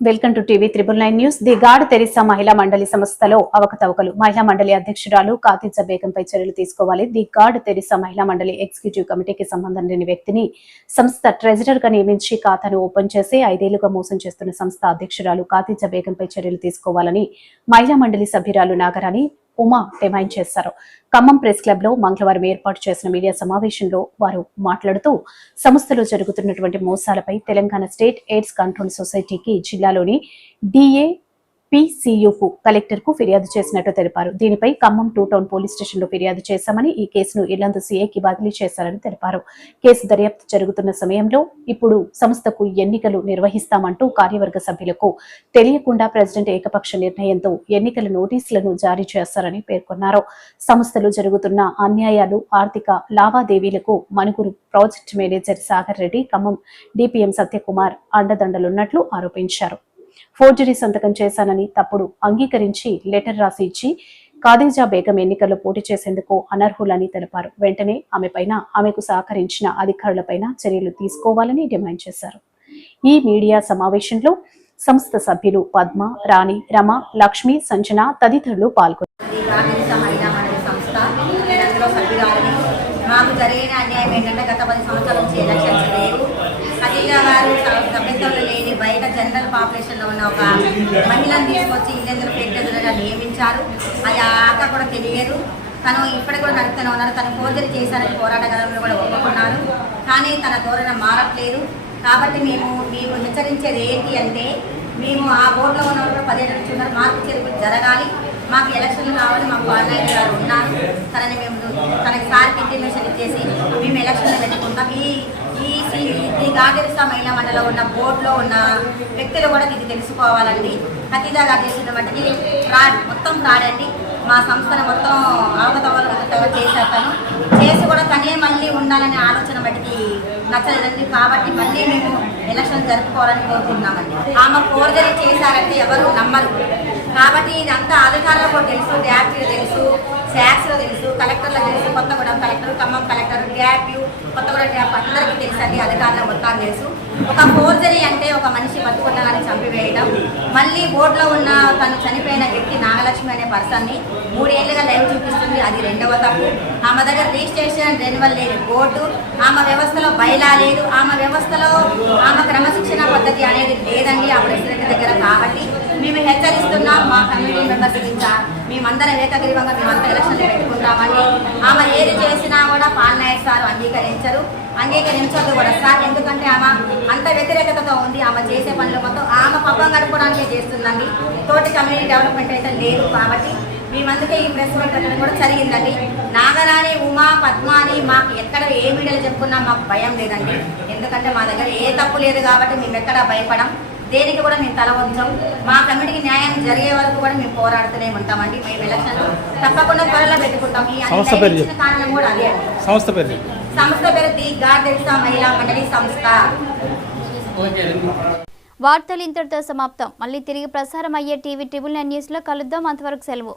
Welcome to TV triple nine news. The God Teresa Mahila Mandali సంస్థలో అవకతవకలు. మహిళా మండలి అధ్యక్షురాలు కాతిజ బేగంపై చర్యలు తీసుకోవాలి. ది గాడ్ తెరిసా మహిళా మండలి ఎగ్జిక్యూటివ్ కమిటీకి సంబంధం లేని వ్యక్తిని సంస్థ ట్రెజరర్గా నియమించి ఖాతాను ఓపెన్ చేసి ఐదేళ్ళుగా మోసం చేస్తున్న సంస్థ అధ్యక్షురాలు కాతిజ బేగంపై చర్యలు తీసుకోవాలని మహిళా మండలి సభ్యురాలు నాగరాణి ఉమా డిమాండ్ చేశారు. ఖమ్మం ప్రెస్ క్లబ్లో మంగళవారం ఏర్పాటు చేసిన మీడియా సమావేశంలో వారు మాట్లాడుతూ సంస్థలో జరుగుతున్నటువంటి మోసాలపై తెలంగాణ స్టేట్ ఎయిడ్స్ కంట్రోల్ సొసైటీకి జిల్లాలోని డిఏ పిసియుకు కలెక్టర్కు ఫిర్యాదు చేసినట్టు తెలిపారు. దీనిపై ఖమ్మం టూ టౌన్ పోలీస్ స్టేషన్లో ఫిర్యాదు చేశామని ఈ కేసును ఇల్లందు సీఐకి బదిలీ చేశారని తెలిపారు. కేసు దర్యాప్తు జరుగుతున్న సమయంలో ఇప్పుడు సంస్థకు ఎన్నికలు నిర్వహిస్తామంటూ కార్యవర్గ సభ్యులకు తెలియకుండా ప్రెసిడెంట్ ఏకపక్ష నిర్ణయంతో ఎన్నికల నోటీసులను జారీ చేస్తారని పేర్కొన్నారు. సంస్థలో జరుగుతున్న అన్యాయాలు ఆర్థిక లావాదేవీలకు Manuguru project manager Sagar Reddy Khammam DPM Satyakumar అండదండలున్నట్లు ఆరోపించారు. ఫోర్జరీ సంతకం చేశానని తప్పుడు అంగీకరించి లెటర్ రాసి ఇచ్చి ఖాదీజా బేగం ఎన్నికల్లో పోటీ చేసేందుకు అనర్హులని తెలిపారు. వెంటనే ఆమెపైన ఆమెకు సహకరించిన అధికారులపైన చర్యలు తీసుకోవాలని డిమాండ్ చేశారు. ఈ మీడియా సమావేశంలో సంస్థ సభ్యులు పద్మ రాణి రమ లక్ష్మి సంజన తదితరులు పాల్గొన్నారు. మాకు జరిగిన అన్యాయం ఏంటంటే గత పది సంవత్సరాల నుంచి ఎలక్షన్స్ లేవు. ఉన్న ఒక మహిళను తీసుకొచ్చి ఇల్లెందులు పెట్టేందులుగా నియమించారు. అది ఆ అక్క కూడా తెలియదు. తను ఇప్పటికి కూడా నడుపుతూనే ఉన్నారు. తను ఫోర్జరీ చేశారని పోరాటగారంలో కూడా ఒప్పుకున్నారు కానీ తన ధోరణ మారట్లేదు. కాబట్టి మేము మేము హెచ్చరించేది ఏంటి అంటే మేము ఆ బోర్డులో ఉన్న వాళ్ళు కూడా పదిహేను నుంచి ఉన్నారు. మార్పు చేర్పులు జరగాలి. మాకు ఎలక్షన్లు కావాలి మాకు అన్నయ్య గారు ఉన్నారు. తనని మేము తనకి సార్కి ఇంటిమేషన్ ఇచ్చేసి మేము ఎలక్షన్లు పెట్టుకుంటాం. ఈ ఈ సి- మహిళా మండలం ఉన్న బోర్డులో ఉన్న వ్యక్తులు కూడా ఇది తెలుసుకోవాలండి. ఖచ్చితంగా చేసిన మటుకి ఫ్రాడ్ మొత్తం ఫ్రాడ్ అండి మా సంస్థను మొత్తం అవగతవగత చేసేస్తాను చేసి కూడా తనే మళ్ళీ ఉండాలనే ఆలోచన బట్టి నచ్చలేదండి. కాబట్టి మళ్ళీ మేము ఎలక్షన్ జరుపుకోవాలని కోరుకుంటున్నామండి. ఆమె కోరికలు చేశారంటే ఎవరు నమ్మరు. కాబట్టి ఇదంతా అధికారులకు కూడా తెలుసు డ్యాక్టరీ తెలుసు. తెలుసు ఒక ఫోర్జరీ అంటే ఒక మనిషి బతుకున్నారని చంపివేయడం మళ్ళీ బోర్డులో ఉన్న తను చనిపోయిన వ్యక్తి నాగలక్ష్మి అనే పర్సన్ని మూడేళ్ళుగా లైవ్ చూపిస్తుంది. అది రెండవ తప్పు. ఆమె దగ్గర రిజిస్ట్రేషన్ రెన్యువల్ లేని బోర్డు. ఆమె వ్యవస్థలో బయలా లేదు. ఆమె వ్యవస్థలో ఆమె క్రమశిక్షణ పద్ధతి అనేది లేదండి. ఆ ప్రెసిడెంట్ దగ్గర కాబట్టి మేము హెచ్చరిస్తున్నాం. కమిటీ మెంబర్స్ ఇంకా మేమందరం ఏకగ్రీవంగా మేమంతా ఎలక్షన్లు పెట్టుకుంటామని ఆమె ఏది చేసినా కూడా పాల్నాయక్ సార్ అంగీకరించరు. అంగీకరించదు కూడా సార్. ఎందుకంటే ఆమె అంత వ్యతిరేకతతో ఉంది ఆమె చేసే పనులు మొత్తం ఆమె పబ్బం గడపడానికే చేస్తుందండి. తోటి కమ్యూనిటీ డెవలప్మెంట్ అయితే లేదు కాబట్టి మేమందుకే ఈ ప్రెస్ మీట్ అనేది కూడా జరిగిందండి. నాగరాణి ఉమా పద్మాని మాకు ఎక్కడ ఏ మీడియాలో చెప్పుకున్నా మాకు భయం లేదండి. ఎందుకంటే మా దగ్గర ఏ తప్పు లేదు కాబట్టి మేము ఎక్కడ భయపడం దేనికి కూడా మేము తల వంచాం. మా కమిటీకి న్యాయం జరిగే వరకు కూడా మేము పోరాడుతూనే ఉంటామండి మేము ఎలక్షన్ తప్పకుండా త్వరలో పెట్టుకుంటాం. ఈ కారణం కూడా అదే సంస్థ పేరు సంస్థ పేరు ది మహిళా మండలి సంస్థ. వార్తలు ఇంతటితో సమాప్తం. మళ్ళీ తిరిగి ప్రసారం అయ్యే టీవీ ట్రిబుల్ నైన్ న్యూస్లో కలుద్దాం. అంతవరకు సెలవు.